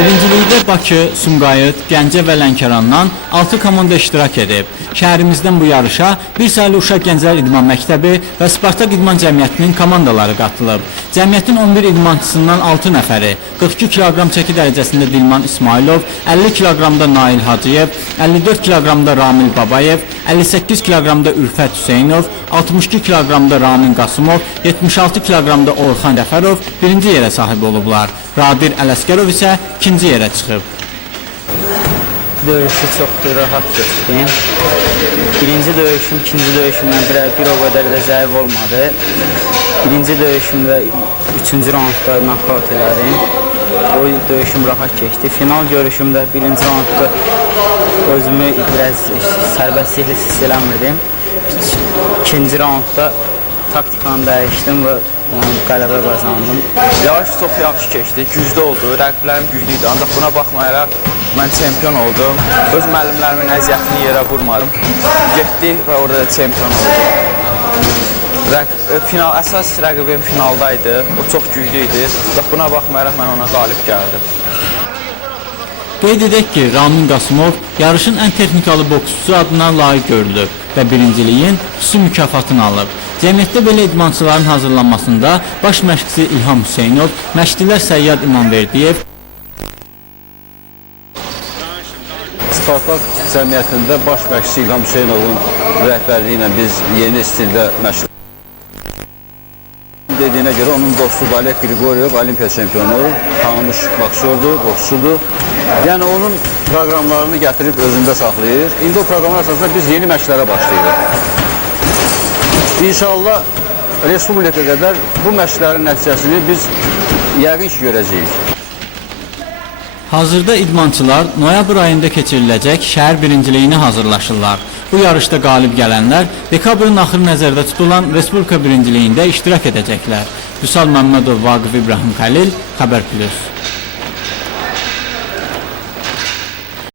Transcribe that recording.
Birincilikdə Bakı, Sumqayıt, Gəncə və Lənkərandan 6 komanda iştirak edib. Şəhərimizdən bu yarışa Bir sayılı Uşaq Gənclər İdman Məktəbi və Spartak İdman Cəmiyyətinin komandaları qatılıb. Cəmiyyətin 11 idmançısından 6 nəfəri, 42 kiloqram çəki dərəcəsində Dilman İsmailov, 50 kiloqramda Nail Hacıyev, 54 kiloqramda Ramil Babayev, 58 kiloqramda Ürfət Hüseynov, 62 kiloqramda Ramin Qasımov, 76 kiloqramda Orxan Rəfərov birinci yerə sahib olublar. Radir Ələskərov isə ikinci yerə çıxıb. Döyüşü çox rahat keçdi. Birinci döyüşüm, ikinci döyüşümdən bir o qədər də zəif olmadı. Birinci döyüşümdə 3-cü raundda knockout elədim. O döyüşüm rahat keçdi. Final görüşümdə birinci raundda özümü biraz sərbəstliklə hiss eləmirdim. İkinci raundda taktikanı dəyişdim və qələbə qazandım. Yarış çox yaxşı keçdi, güclü oldu, rəqiblərim güclüydü. Ancaq buna baxmayaraq mən çempion oldum. Öz müəllimlərimin əziyyətini yerə vurmadım. Getdi və orada da çempion oldum. Əsas rəqibim finaldaydı, o çox güclüydü. Buna baxmayaraq mən ona qalib gəldim. Qeyd edək ki, Ramin Qasımov yarışın ən texnikalı boksçusu adına layiq görülüb və birinciliyin xüsusi mükafatını alıb. Cəmiyyətdə belə idmançıların hazırlanmasında baş məşqçi İlham Hüseynov, məşqçilər Səyyad İmanverdiyev, Spartak cəmiyyətində baş məşqçi İlham Hüseynovun rəhbərliyi ilə biz yeni stildə məşq dediyinə görə onun dostu Oleg Grigoryev olimpiya çempionu, tanınmış boksyordur, boksçudur. Yəni onun proqramlarını gətirib özündə saxlayır. İndi o proqramlar əsasında biz yeni məşqlərə başlayırıq. İnşallah respublika qədər bu məşqlərin nəticəsini biz yəqin ki görəcəyik. Hazırda idmançılar noyabr ayında keçiriləcək şəhər birinciliyini hazırlaşırlar. Bu yarışda qalib gələnlər dekabrın axırı nəzərdə tutulan Respublika birinciliyində iştirak edəcəklər. Vüsal Məmmədov, Vaqif İbrahim Xəlil, Xəbər Plus.